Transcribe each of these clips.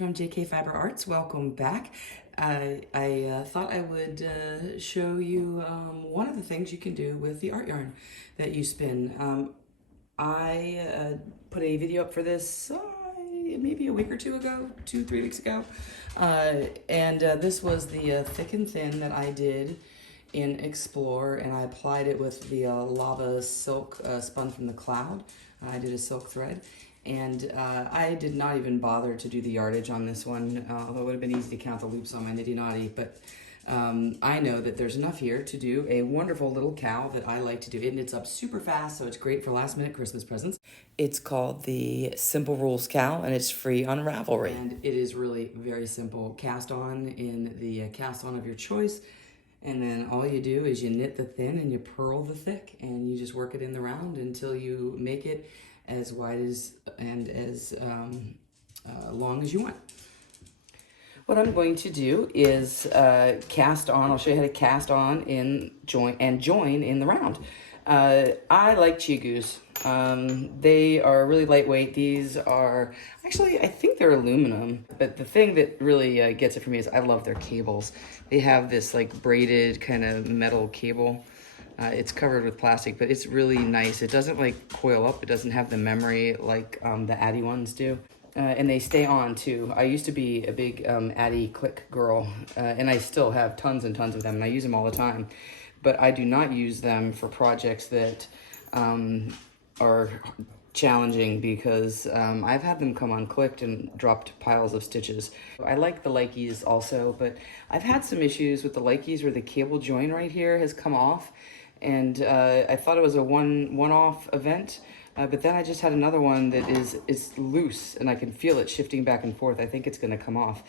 from JK Fiber Arts. Welcome back. I thought I would show you one of the things you can do with the art yarn that you spin. I put a video up for this maybe a week or two ago, 3 weeks ago. This was the thick and thin that I did in Explore, and I applied it with the lava silk spun from the Cloud. I did a silk thread, and I did not even bother to do the yardage on this one, although it would have been easy to count the loops on my nitty naughty, but I know that there's enough here to do a wonderful little cowl that I like to do. It knits up super fast, so it's great for last minute Christmas presents. It's called the Simple Rules Cowl, and it's free on Ravelry. And it is really very simple. Cast on in the cast on of your choice, and then all you do is you knit the thin and you purl the thick, and you just work it in the round until you make it as wide as and as long as you want. What I'm going to do is cast on. I'll show you how to cast on in join in the round. I like chigus. They are really lightweight. These are actually, I think they're aluminum, but the thing that really gets it for me is I love their cables. They have this like braided kind of metal cable. It's covered with plastic, but it's really nice. It doesn't like coil up. It doesn't have the memory like the Addy ones do. And they stay on too. I used to be a big Addy click girl, and I still have tons and tons of them, and I use them all the time. But I do not use them for projects that are challenging, because I've had them come unclicked and dropped piles of stitches. I like the Likies also, but I've had some issues with the Likies where the cable join right here has come off, and I thought it was a one-off event. But then I just had another one that is loose, and I can feel it shifting back and forth. I think it's going to come off.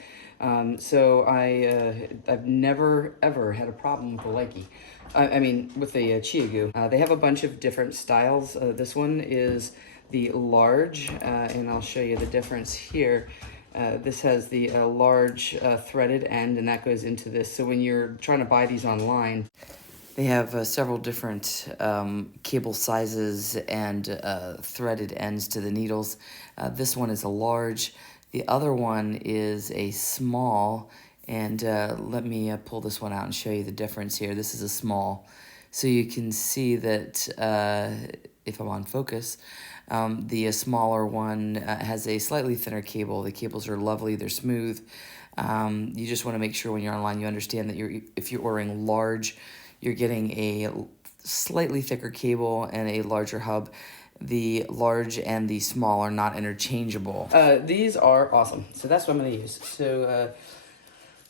So I've never, ever had a problem with the Likey. I mean, with the Chiagu. They have a bunch of different styles. This one is the large, and I'll show you the difference here. This has the large threaded end, and that goes into this. So when you're trying to buy these online, they have several different cable sizes and threaded ends to the needles. This one is a large. The other one is a small. And let me pull this one out and show you the difference here. This is a small. So you can see that if I'm on focus, the smaller one has a slightly thinner cable. The cables are lovely. They're smooth. You just want to make sure when you're online you understand that if you're ordering large, you're getting a slightly thicker cable and a larger hub. The large and the small are not interchangeable. These are awesome. So that's what I'm going to use. So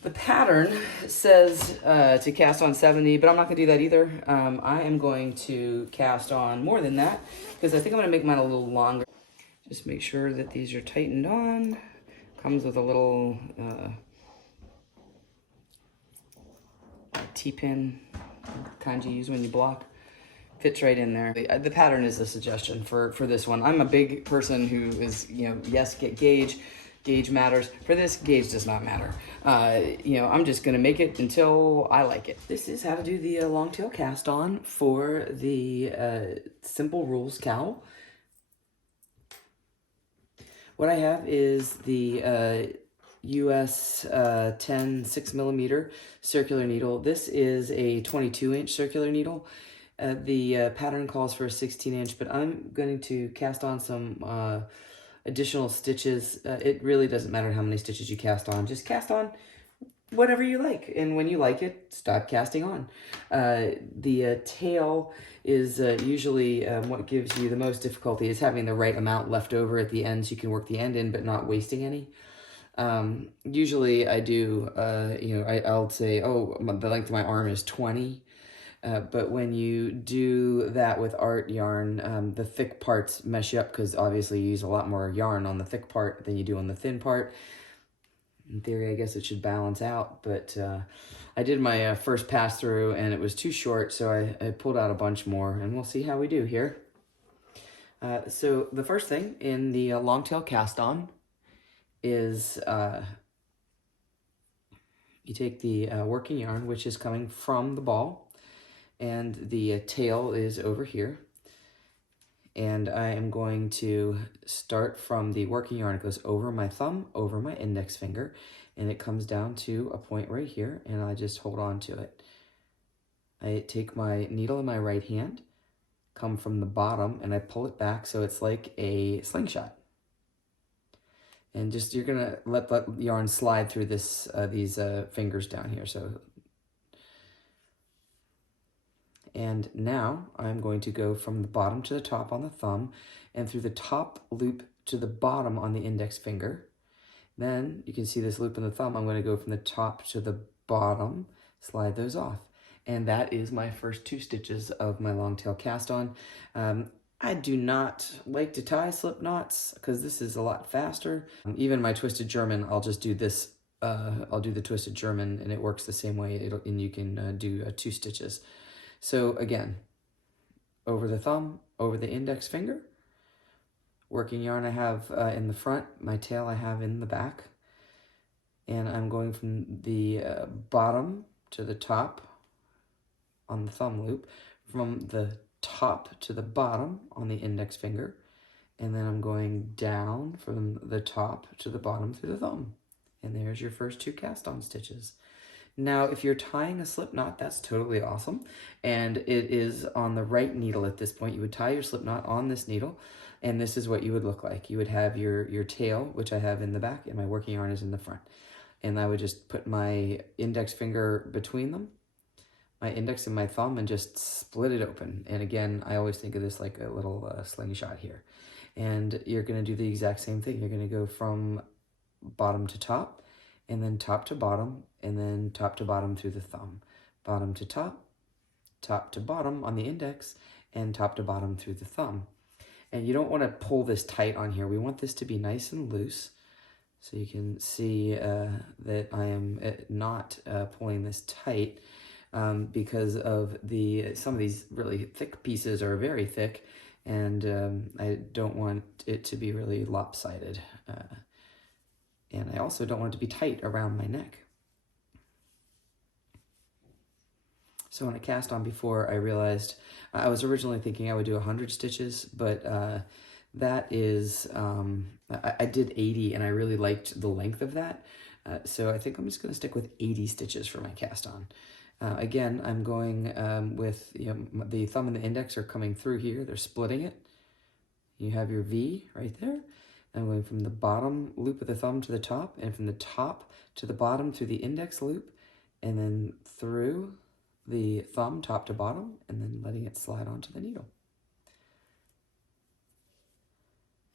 the pattern says to cast on 70, but I'm not going to do that either. I am going to cast on more than that, because I think I'm going to make mine a little longer. Just make sure that these are tightened on. Comes with a little T-pin, kind you use when you block. Fits right in there. The pattern is a suggestion for this one. I'm a big person who is, yes, get gauge. Gauge matters. For this, gauge does not matter. I'm just gonna make it until I like it. This is how to do the long tail cast on for the Simple Rules cowl. What I have is the US 10 6mm circular needle. This is a 22-inch circular needle. The pattern calls for a 16-inch, but I'm going to cast on some additional stitches. It really doesn't matter how many stitches you cast on. Just cast on whatever you like, and when you like it, stop casting on. The tail is usually what gives you the most difficulty, is having the right amount left over at the end so you can work the end in but not wasting any. Usually I do, I'll say, oh, the length of my arm is 20. But when you do that with art yarn, the thick parts mess you up, because obviously you use a lot more yarn on the thick part than you do on the thin part. In theory, I guess it should balance out, but I did my first pass through and it was too short, so I pulled out a bunch more, and we'll see how we do here. So the first thing in the long tail cast on is you take the working yarn, which is coming from the ball, and the tail is over here, And I am going to start from the working yarn. It goes over my thumb, over my index finger, and it comes down to a point right here, and I just hold on to it. I take my needle in my right hand, come from the bottom, and I pull it back so it's like a slingshot. And just, you're gonna let the yarn slide through this these fingers down here. And now I'm going to go from the bottom to the top on the thumb and through the top loop to the bottom on the index finger. Then you can see this loop in the thumb. I'm going to go from the top to the bottom, slide those off. And that is my first 2 stitches of my long tail cast on. I do not like to tie slip knots because this is a lot faster. Even my twisted German, I'll just do this. I'll do the twisted German and it works the same way, and you can do 2 stitches. So again, over the thumb, over the index finger, working yarn I have in the front, my tail I have in the back, and I'm going from the bottom to the top on the thumb loop, from the top to the bottom on the index finger, and then I'm going down from the top to the bottom through the thumb. And there's your first 2 cast on stitches. Now, if you're tying a slip knot, that's totally awesome. And it is on the right needle at this point. You would tie your slip knot on this needle, and this is what you would look like. You would have your tail, which I have in the back, and my working yarn is in the front. And I would just put my index finger between them, my index and my thumb, and just split it open. And again, I always think of this like a little slingshot here. And you're going to do the exact same thing. You're going to go from bottom to top, and then top to bottom, and then top to bottom through the thumb. Bottom to top, top to bottom on the index, and top to bottom through the thumb. And you don't want to pull this tight on here. We want this to be nice and loose. So you can see that I am not pulling this tight because of some of these really thick pieces are very thick, and I don't want it to be really lopsided. And I also don't want it to be tight around my neck. So when I cast on before, I realized I was originally thinking I would do 100 stitches, but that is, I did 80 and I really liked the length of that. So I think I'm just going to stick with 80 stitches for my cast on. Again, I'm going with, the thumb and the index are coming through here. They're splitting it. You have your V right there. I'm going from the bottom loop of the thumb to the top, and from the top to the bottom through the index loop, and then through the thumb top to bottom, and then letting it slide onto the needle.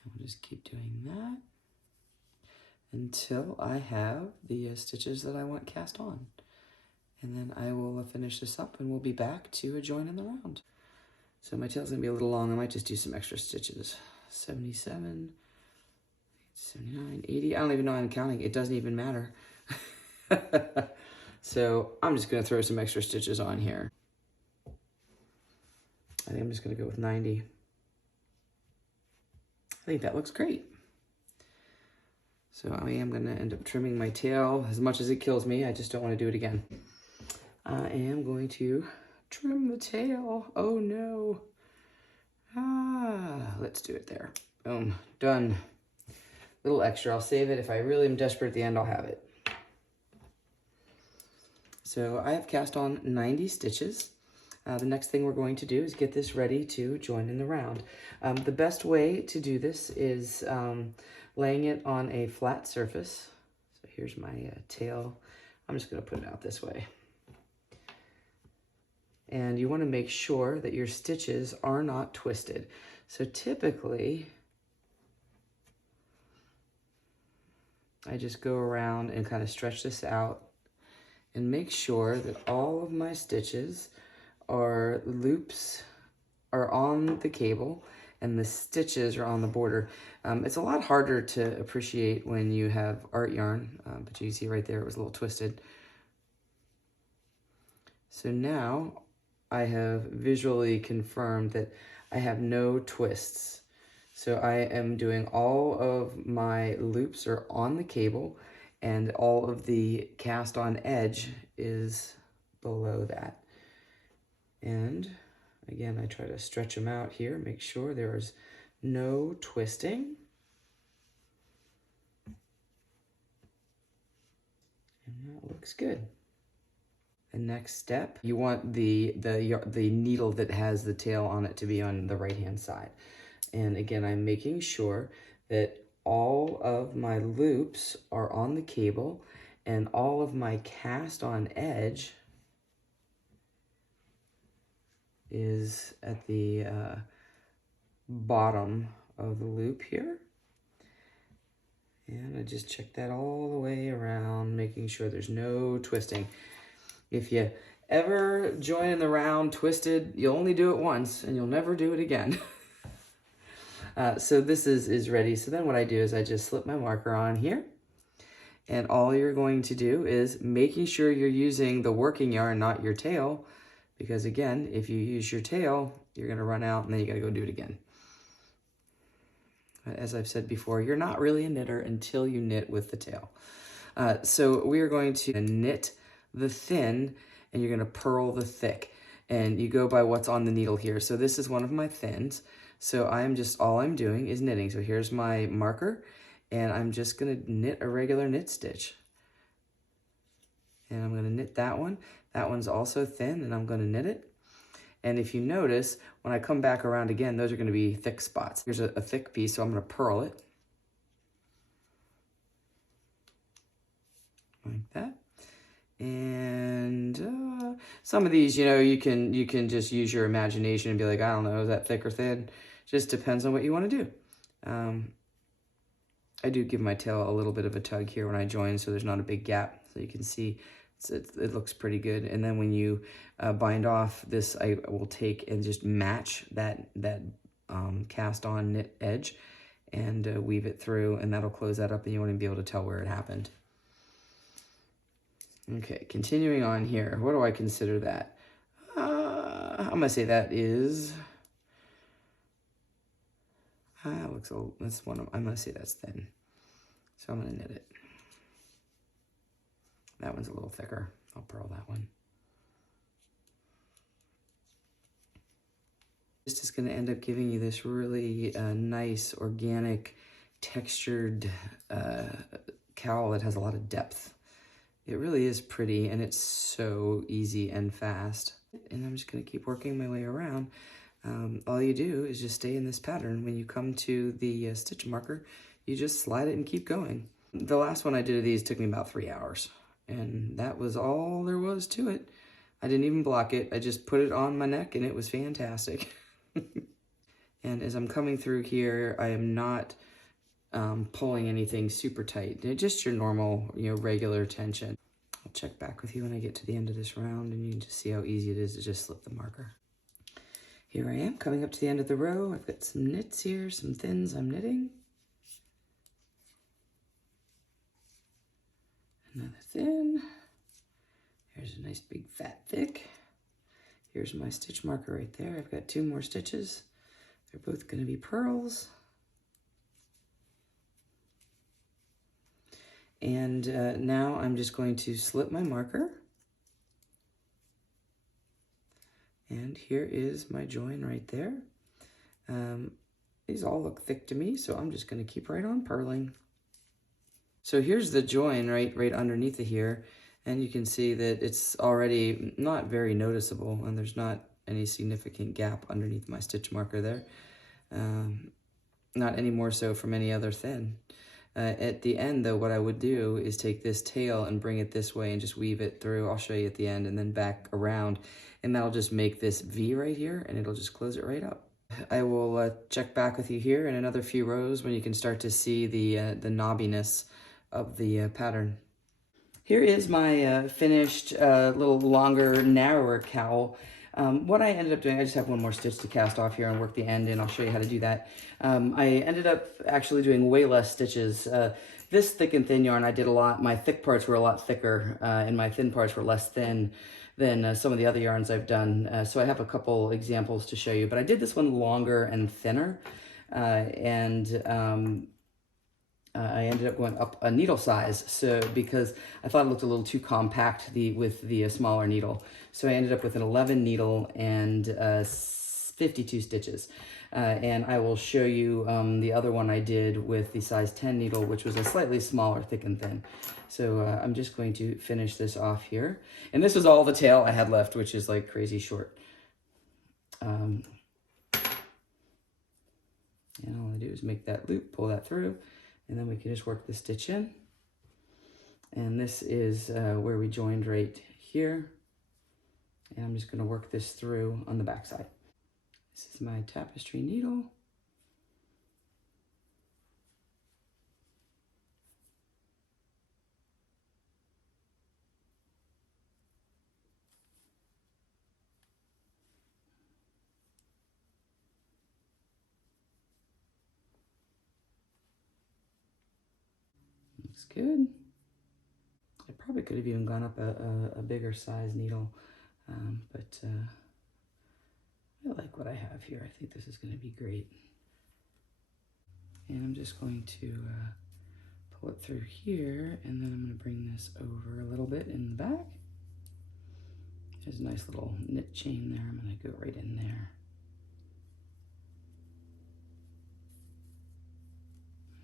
And we'll just keep doing that until I have the stitches that I want cast on. And then I will finish this up and we'll be back to join in the round. So my tail's gonna be a little long. I might just do some extra stitches. 77, 79, 80. I don't even know I'm counting. It doesn't even matter. So I'm just gonna throw some extra stitches on here. I think I'm just gonna go with 90. I think that looks great. So I am gonna end up trimming my tail as much as it kills me. I just don't wanna do it again. I am going to trim the tail. Oh no. Let's do it there. Boom, done. Little extra, I'll save it. If I really am desperate at the end, I'll have it. So I have cast on 90 stitches. The next thing we're going to do is get this ready to join in the round. The best way to do this is laying it on a flat surface. So here's my tail. I'm just gonna put it out this way. And you wanna make sure that your stitches are not twisted. So typically, I just go around and kind of stretch this out and make sure that all of my stitches are loops are on the cable and the stitches are on the border. It's a lot harder to appreciate when you have art yarn, but you can see right there it was a little twisted. So now I have visually confirmed that I have no twists. So I am doing all of my loops are on the cable and all of the cast on edge is below that. And Again, I try to stretch them out here, make sure there is no twisting. And that looks good. The next step, you want the needle that has the tail on it to be on the right-hand side. And again, I'm making sure that all of my loops are on the cable and all of my cast on edge is at the bottom of the loop here. And I just check that all the way around, making sure there's no twisting. If you ever join in the round twisted, you'll only do it once and you'll never do it again. So this is ready. So then what I do is I just slip my marker on here. And all you're going to do is making sure you're using the working yarn, not your tail. Because again, if you use your tail, you're going to run out and then you got to go do it again. As I've said before, you're not really a knitter until you knit with the tail. So we are going to knit the thin and you're going to purl the thick. And you go by what's on the needle here. So this is one of my thins. So all I'm doing is knitting. So here's my marker and I'm just going to knit a regular knit stitch. And I'm going to knit that one. That one's also thin and I'm going to knit it. And if you notice, when I come back around again, those are going to be thick spots. Here's a thick piece, so I'm going to purl it. Like that. And some of these, you can just use your imagination and be like, I don't know, is that thick or thin? Just depends on what you want to do. I do give my tail a little bit of a tug here when I join, so there's not a big gap. So you can see it looks pretty good. And then when you bind off this, I will take and just match that cast on knit edge and weave it through, and that'll close that up and you won't even be able to tell where it happened. Okay, continuing on here, what do I consider that? I'm gonna say that is, looks old. That's one I'm gonna say that's thin. So I'm gonna knit it. That one's a little thicker. I'll purl that one. This is going to end up giving you this really nice, organic, textured cowl that has a lot of depth. It really is pretty, and it's so easy and fast. And I'm just going to keep working my way around. All you do is just stay in this pattern. When you come to the stitch marker, you just slide it and keep going. The last one I did of these took me about 3 hours. And that was all there was to it. I didn't even block it. I just put it on my neck and it was fantastic. And as I'm coming through here, I am not pulling anything super tight. Just your normal, regular tension. I'll check back with you when I get to the end of this round and you can just see how easy it is to just slip the marker. Here I am coming up to the end of the row. I've got some knits here, some thins I'm knitting. Another thin. Here's a nice big fat thick. Here's my stitch marker right there. I've got 2 more stitches. They're both going to be purls. And now I'm just going to slip my marker. And here is my join right there. These all look thick to me, so I'm just going to keep right on purling. So here's the join right underneath it here, and you can see that it's already not very noticeable, and there's not any significant gap underneath my stitch marker there. Not any more so from any other thin. At the end, though, what I would do is take this tail and bring it this way and just weave it through. I'll show you at the end, and then back around, and that'll just make this V right here, and it'll just close it right up. I will check back with you here in another few rows when you can start to see the knobbiness of the pattern. Here is my finished little longer, narrower cowl. What I ended up doing, I just have one more stitch to cast off here and work the end, and I'll show you how to do that. I ended up actually doing way less stitches. This thick and thin yarn I did a lot. My thick parts were a lot thicker, and my thin parts were less thin than some of the other yarns I've done. So I have a couple examples to show you, but I did this one longer and thinner. I ended up going up a needle size, so because I thought it looked a little too compact with the smaller needle. So I ended up with an 11 needle and 52 stitches. And I will show you the other one I did with the size 10 needle, which was a slightly smaller, thick and thin. So I'm just going to finish this off here. And this was all the tail I had left, which is like crazy short. And all I do is make that loop, pull that through, and then we can just work the stitch in. And this is where we joined right here. And I'm just going to work this through on the back side. This is my tapestry needle. Looks good. I probably could have even gone up a bigger size needle, but I like what I have here. I think this is going to be great. And I'm just going to pull it through here, and then I'm going to bring this over a little bit in the back. There's a nice little knit chain there. I'm going to go right in there.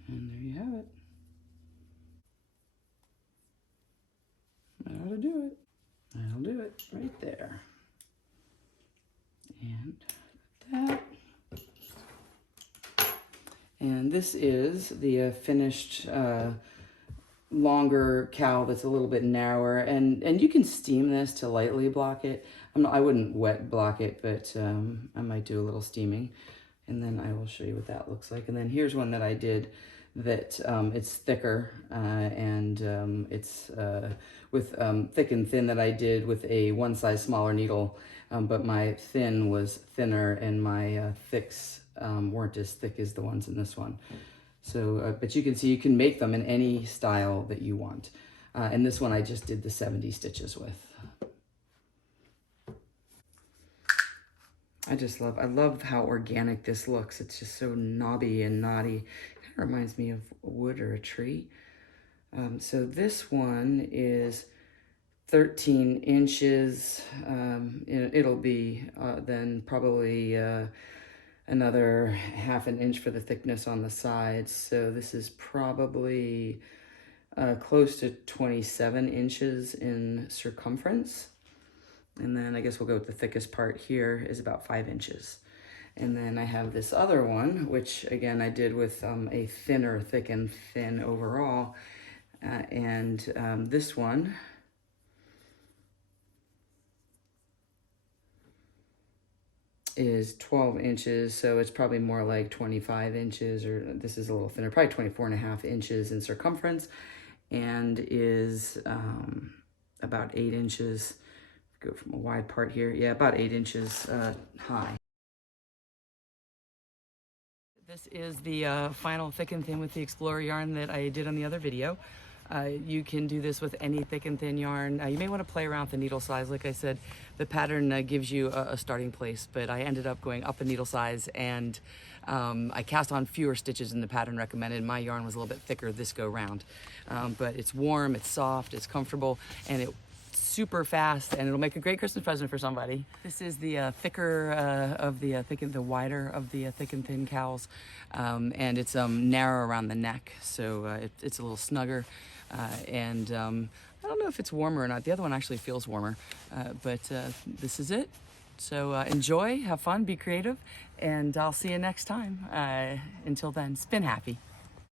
And there you have it. That ought to do it. That'll do it right there. And that. And this is the finished longer cowl that's a little bit narrower. And you can steam this to lightly block it. I wouldn't wet block it, but I might do a little steaming. And then I will show you what that looks like. And then here's one that I did that it's thicker and it's with thick and thin that I did with a one size smaller needle, but my thin was thinner and my thicks weren't as thick as the ones in this one. So, but you can see you can make them in any style that you want. And this one I just did the 70 stitches with. I love how organic this looks. It's just so knobby and knotty. Kind of reminds me of wood or a tree. So this one is 13 inches. It'll be then probably another ½ an inch for the thickness on the sides. So this is probably close to 27 inches in circumference. And then I guess we'll go with the thickest part here is about 5 inches. And then I have this other one, which again I did with a thinner, thick and thin overall. This one is 12 inches, so it's probably more like 25 inches, or this is a little thinner, probably 24.5 inches in circumference, and is about 8 inches. Go from a wide part here. Yeah, about 8 inches high. This is the final thick and thin with the Explorer yarn that I did on the other video. You can do this with any thick and thin yarn. You may want to play around with the needle size. Like I said, the pattern gives you a starting place, but I ended up going up a needle size, and I cast on fewer stitches than the pattern recommended. My yarn was a little bit thicker this go round, but it's warm, it's soft, it's comfortable, and it's super fast, and it'll make a great Christmas present for somebody. This is the thicker of the the wider of the thick and thin cowls, and it's narrow around the neck, so it's a little snugger, and I don't know if it's warmer or not. The other one actually feels warmer, but this is it. So enjoy, have fun, be creative, and I'll see you next time. Until then, spin happy.